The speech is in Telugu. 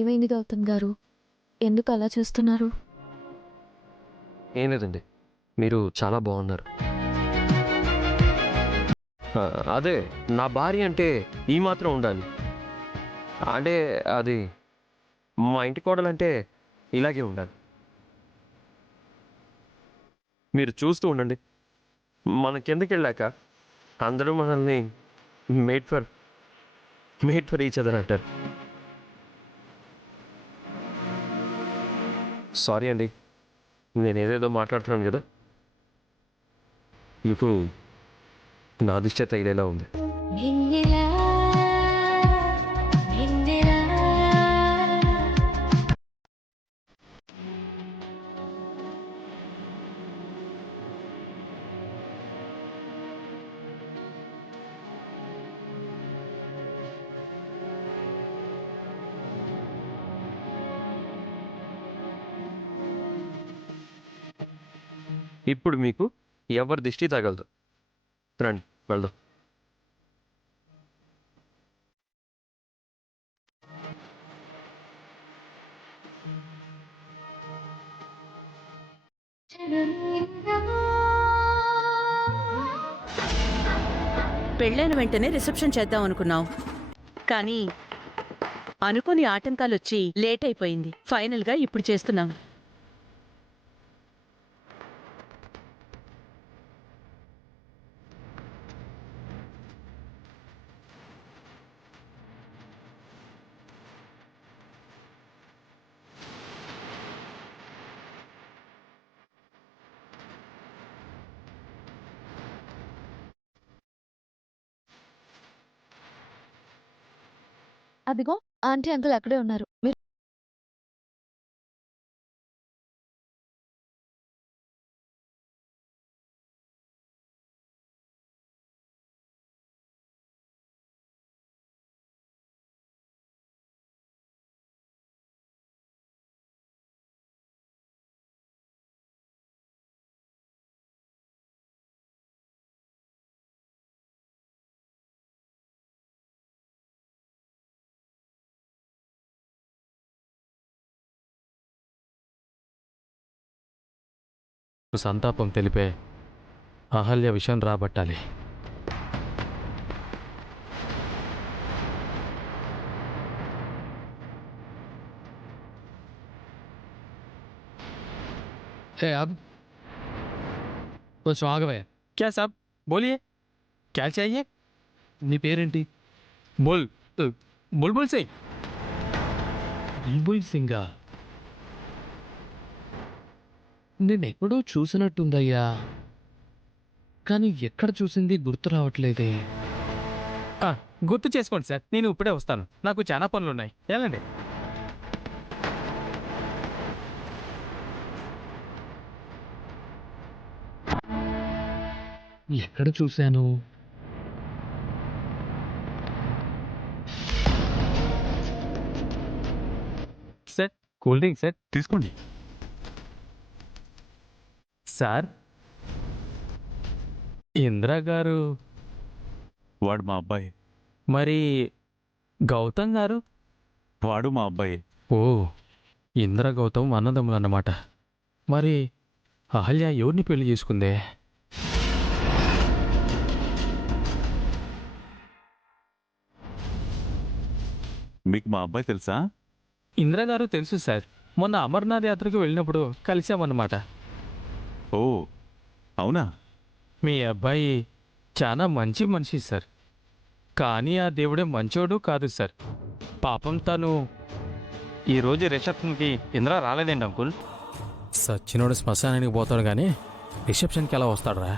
ఏమైంది గౌతమ్ గారు? ఎందుకు అలా చూస్తున్నారు? ఏం లేదండి, మీరు చాలా బాగున్నారు. ఆ, అదే నా భార్య అంటే ఈ మాత్రం ఉండాలి. అంటే అది మా ఇంటి కోడలంటే ఇలాగే ఉండాలి. మీరు చూస్తూ ఉండండి, మన కిందకి వెళ్ళాక అందరూ మనల్ని మేడ్ ఫర్ ఈచ్ అదర్ అంటారు. సారీ అండి, నేను ఏదేదో మాట్లాడుతున్నాను కదా, మీకు నా దిష్ట తగిలేలా ఉంది. వెన్నెలా, వెన్నెలా. ఇప్పుడు మీకు ఎవరి దిష్టి తగలదు. రండి వెళ్దాం. పెళ్ళైన వెంటనే రిసెప్షన్ చేద్దాం అనుకున్నాం, కానీ అనుకోని ఆటంకాలొచ్చి లేట్ అయిపోయింది. ఫైనల్గా ఇప్పుడు చేస్తున్నాం. అదిగో ఆంటీ అంకుల్ అక్కడే ఉన్నారు. మీరు సంతాపం తెలిపే అహల్య విషయం రాబట్టాలి. अब కొంచెం ఆగవే. క్యా సాబ్ బోలియే, క్యా చాహియే? నీ పేరేంటి? బుల్ బుల్బుల్ సింగ్. బుల్బుల్ సింగా? నేను ఎక్కడో చూసినట్టుందయ్యా, కానీ ఎక్కడ చూసింది గుర్తు రావట్లేదే. గుర్తు చేసుకోండి సార్, నేను ఇప్పుడే వస్తాను, నాకు చాలా పనులు ఉన్నాయి. వెళ్ళండి. ఎక్కడ చూశాను? సార్ కూల్ డ్రింక్ సార్, తీసుకోండి. సార్, ఇందిరా గారు. వాడు మా అబ్బాయి. మరి గౌతమ్ గారు? వాడు మా అబ్బాయి. ఓ, ఇందిరా గౌతమ్ అన్నదమ్ములు అన్నమాట. మరి అహల్య ఎవరిని పెళ్లి చేసుకుందే? మీకు మా అబ్బాయి తెలుసా? ఇందిరా గారు తెలుసు సార్, మొన్న అమర్నాథ్ యాత్రకు వెళ్ళినప్పుడు కలిసామన్నమాట. ఓ అవునా? మీ అబ్బాయి చాలా మంచి మనిషి సార్, కానీ ఆ దేవుడే మంచోడు కాదు సార్. పాపం తను ఈరోజు రిసెప్షన్కి ఇందిరా రాలేదండి అంకుల్. సచ్చినోడు శ్మశానానికి పోతాడు కానీ రిసెప్షన్కి ఎలా వస్తాడురా?